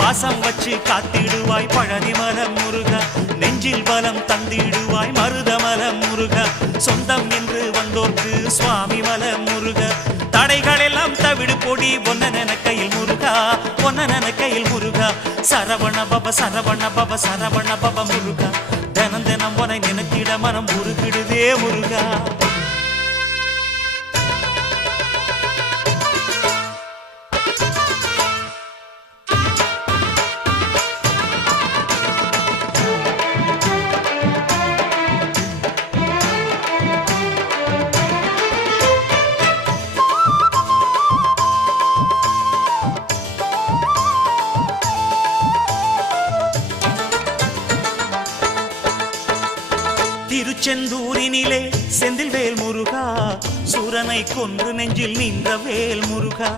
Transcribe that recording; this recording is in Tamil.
பாசம் வச்சு காத்திடுவாய் பழனிமல முருகா, நெஞ்சில் பலம் தந்திடுவாய் மருதமல முருகா, சொந்தம் என்று வந்தோர்க்கு சுவாமி மல முருகா, தடைகள் எல்லாம் தவிடு பொடி ஒன்ன கையில் முருகா, ஒன்ன கையில் முருகா, சரவண பப சரவண பப சரவண பப முருகா, தினம் தினம் உனை நினைத்திட மனம் உருகிடுதே முருகா. திருச்செந்தூரினிலே செந்தில் வேல் முருகா, சூரனை கொன்று நெஞ்சில் நின்ற வேல் முருகா.